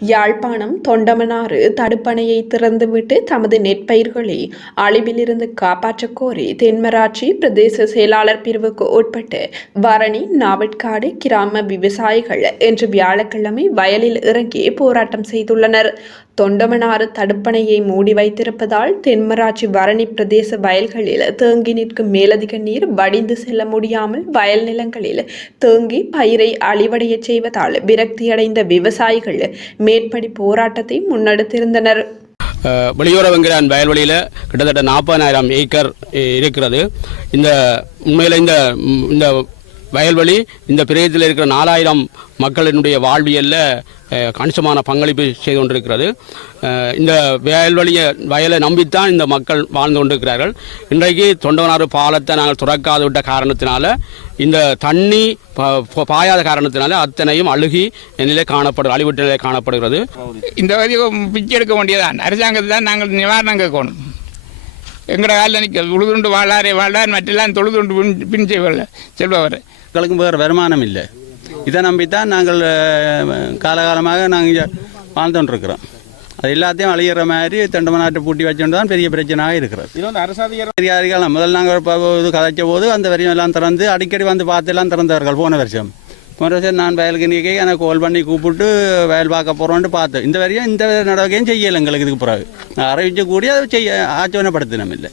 யாழ்ப்பாணம் தொண்டமனாறு தடுப்பணையை திறந்துவிட்டு தமது நெற்பயிர்களை அழிவிலிருந்து காப்பாற்றக் கோரி தென்மராட்சி பிரதேச செயலாளர் பிரிவுக்கு உட்பட்டு பரணி நாவட்காடு கிராம விவசாயிகள் இன்று வியாழக்கிழமை வயலில் இறங்கி போராட்டம் செய்துள்ளனர். தொண்டமனாறு தடுப்பணையை மூடி வைத்திருப்பதால் தென்மராட்சி வரணி பிரதேச வயல்களில் தேங்கி நிற்கும் மேலதிக நீர் வடிந்து செல்ல முடியாமல் வயல் நிலங்களில் தேங்கி பயிரை அழிவடையச் செய்வதால் விரக்தியடைந்த விவசாயிகள் மேற்படி போராட்டத்தை முன்னெடுத்திருந்தனர். அஹ், வெங்கடான் வயல்வெளியில் கிட்டத்தட்ட நாற்பதாயிரம் ஏக்கர் இ- இருக்கிறது. இந்த உண்மையில் இந்த இந்த வயல்வெளி. இந்த பிரதேசத்தில் இருக்கிற நாலாயிரம் மக்களினுடைய வாழ்வியலில் கணிசமான பங்களிப்பு செய்து கொண்டிருக்கிறது. இந்த வயல்வெளியை வயலை நம்பித்தான் இந்த மக்கள் வாழ்ந்து கொண்டிருக்கிறார்கள். இன்றைக்கு தொண்டவனாறு பாலத்தை நாங்கள் துறக்காது விட்ட காரணத்தினால இந்த தண்ணி ப- பாயாத காரணத்தினால அத்தனையும் அழுகி நிலை காணப்படு அழிவுற்ற நிலை காணப்படுகிறது. இந்த வரி பிச்சை எடுக்க வேண்டியதான் அரசாங்கத்தை தான் நாங்கள் நிவாரணம் கேட்கணும். எங்கட காலில் நிற்க உழுதுண்டு வாழாரே வாழார் மற்றெல்லாம் தொழுதுண்டு பின் பின் செய்வல்ல செல்பவர். மக்களுக்கும் வேறு வருமானம் இல்லை. இதை நம்பித்தான் நாங்கள் அஹ், காலகாலமாக நாங்கள் வாழ்ந்துட்டுருக்குறோம் அது எல்லாத்தையும் அழியிற மாதிரி தண்டமநாட்டை பூட்டி வச்சுட்டு தான் பெரிய பிரச்சனையாக இருக்கிறது. இது வந்து அரசாதிகார அதிகாரிகள் முதல் நாங்கள் கதைச்ச போது அந்த வரியம் எல்லாம் திறந்து அடிக்கடி வந்து பார்த்து எல்லாம் திறந்தவர்கள் போன வருஷம். போன வருஷம் நான் வயலுக்கு நிற்க எனக்கு கோல் பண்ணி கூப்பிட்டு வயல் பார்க்க போகிறோன்ட்டு பார்த்தேன். இந்த வரையும் இந்த நடவடிக்கையும் செய்யலை எங்களுக்கு இதுக்கு பிறகு. அறிவிச்ச கூடி அதை செய்ய ஆச்சோனப்படுத்தினோம் இல்லை.